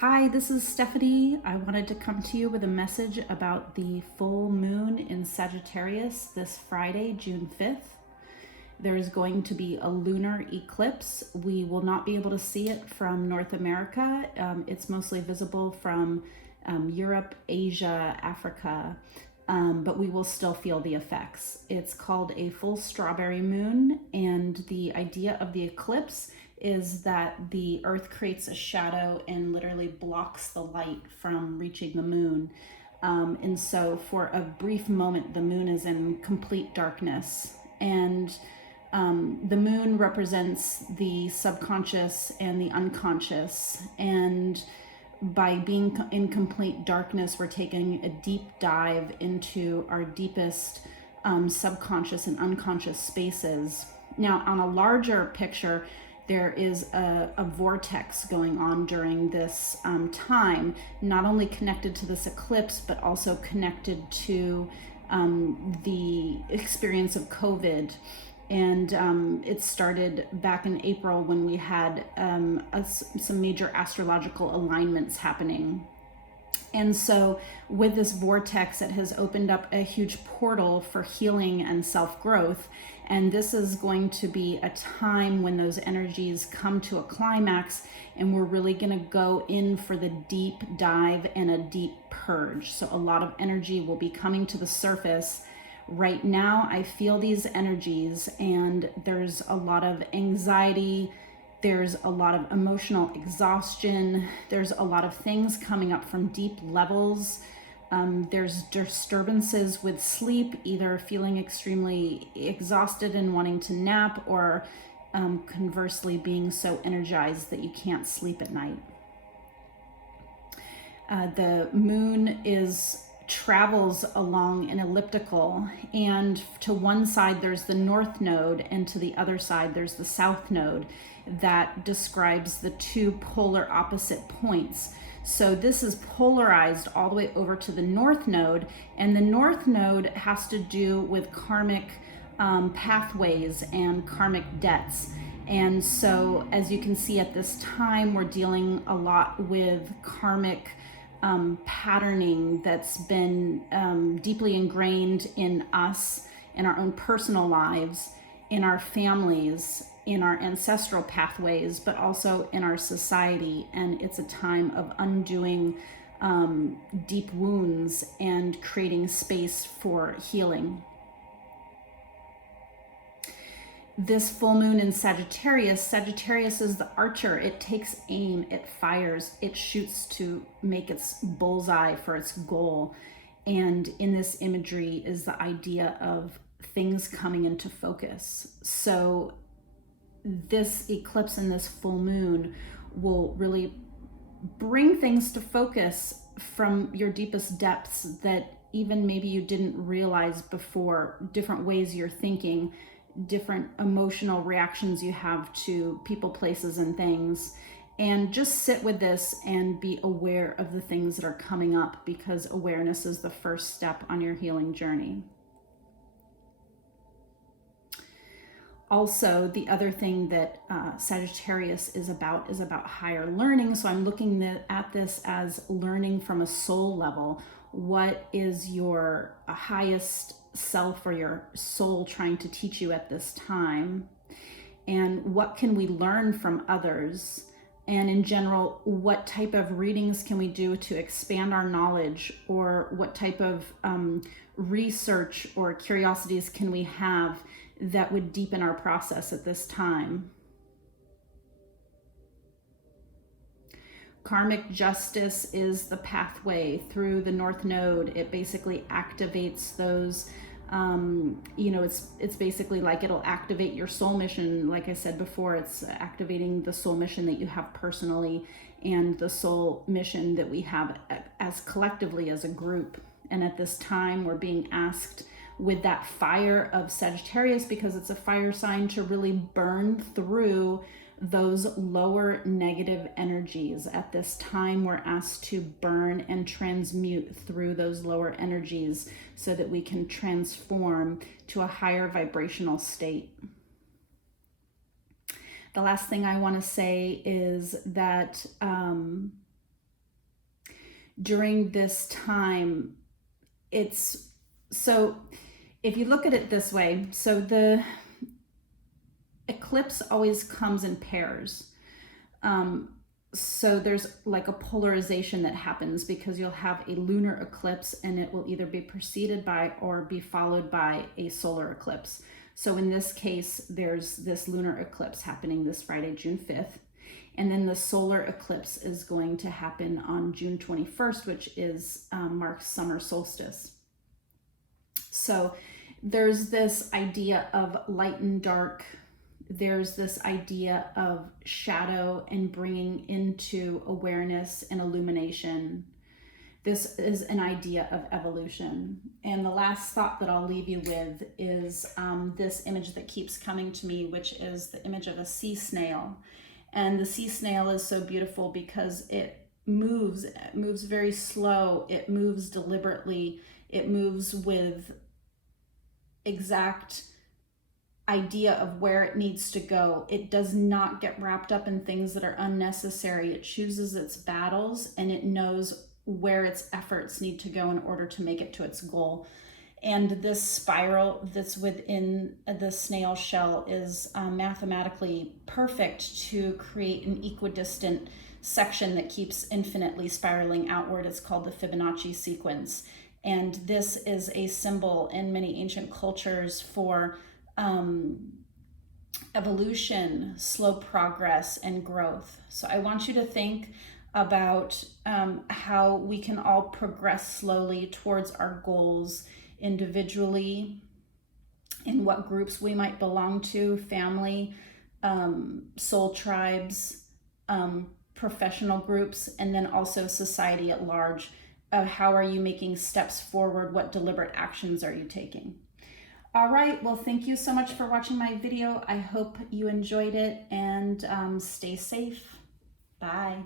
Hi, this is Stephanie. I wanted to come to you with a message about the full moon in Sagittarius this Friday, June 5th. There is going to be a lunar eclipse. We will not be able to see it from North America. It's mostly visible from Europe, Asia, Africa, but we will still feel the effects. It's called a full strawberry moon, and the idea of the eclipse is that the earth creates a shadow and literally blocks the light from reaching the moon. And so for a brief moment, the moon is in complete darkness. And the moon represents the subconscious and the unconscious. And by being in complete darkness, we're taking a deep dive into our deepest subconscious and unconscious spaces. Now, on a larger picture, there is a vortex going on during this time, not only connected to this eclipse, but also connected to the experience of COVID. And it started back in April when we had some major astrological alignments happening. And so with this vortex, it has opened up a huge portal for healing and self-growth. And this is going to be a time when those energies come to a climax, and we're really going to go in for the deep dive and a deep purge. So a lot of energy will be coming to the surface. Right now, I feel these energies, and there's a lot of anxiety. There's a lot of emotional exhaustion. There's a lot of things coming up from deep levels. There's disturbances with sleep, either feeling extremely exhausted and wanting to nap, or conversely being so energized that you can't sleep at night. The moon travels along an elliptical, and to one side there's the north node, and to the other side there's the south node. That describes the two polar opposite points. So this is polarized all the way over to the north node, and the north node has to do with karmic pathways and karmic debts. And so as you can see at this time, we're dealing a lot with karmic patterning that's been deeply ingrained in us, in our own personal lives, in our families, in our ancestral pathways, but also in our society. And it's a time of undoing deep wounds and creating space for healing. This full moon in Sagittarius, Sagittarius is the archer. It takes aim, it fires, it shoots to make its bullseye for its goal. And in this imagery is the idea of things coming into focus. So this eclipse and this full moon will really bring things to focus from your deepest depths that even maybe you didn't realize before, different ways you're thinking, different emotional reactions you have to people, places, and things. And just sit with this and be aware of the things that are coming up, because awareness is the first step on your healing journey. Also, the other thing that Sagittarius is about higher learning. So I'm looking at this as learning from a soul level. What is your highest self or your soul trying to teach you at this time? And what can we learn from others? And in general, what type of readings can we do to expand our knowledge? Or what type of research or curiosities can we have that would deepen our process at this time? Karmic justice is the pathway through the North Node. It basically activates those, it's basically like it'll activate your soul mission. Like I said before, it's activating the soul mission that you have personally and the soul mission that we have as collectively as a group. And at this time, we're being asked with that fire of Sagittarius, because it's a fire sign, to really burn through those lower negative energies. At this time, we're asked to burn and transmute through those lower energies so that we can transform to a higher vibrational state. The last thing I want to say is that during this time, so if you look at it this way, so the eclipse always comes in pairs. So there's like a polarization that happens because you'll have a lunar eclipse and it will either be preceded by or be followed by a solar eclipse. So in this case, there's this lunar eclipse happening this Friday, June 5th. And then the solar eclipse is going to happen on June 21st, which is marks summer solstice. So there's this idea of light and dark. There's this idea of shadow and bringing into awareness and illumination. This is an idea of evolution. And the last thought that I'll leave you with is this image that keeps coming to me, which is the image of a sea snail. And the sea snail is so beautiful because it moves very slow. It moves deliberately. It moves with exact idea of where it needs to go. It does not get wrapped up in things that are unnecessary. It chooses its battles and it knows where its efforts need to go in order to make it to its goal. And this spiral that's within the snail shell is mathematically perfect to create an equidistant section that keeps infinitely spiraling outward. It's called the Fibonacci sequence. And this is a symbol in many ancient cultures for evolution, slow progress, and growth. So I want you to think about how we can all progress slowly towards our goals individually, in what groups we might belong to, family, soul tribes, professional groups, and then also society at large. How are you making steps forward? What deliberate actions are you taking? All right, well, thank you so much for watching my video. I hope you enjoyed it, and stay safe. Bye.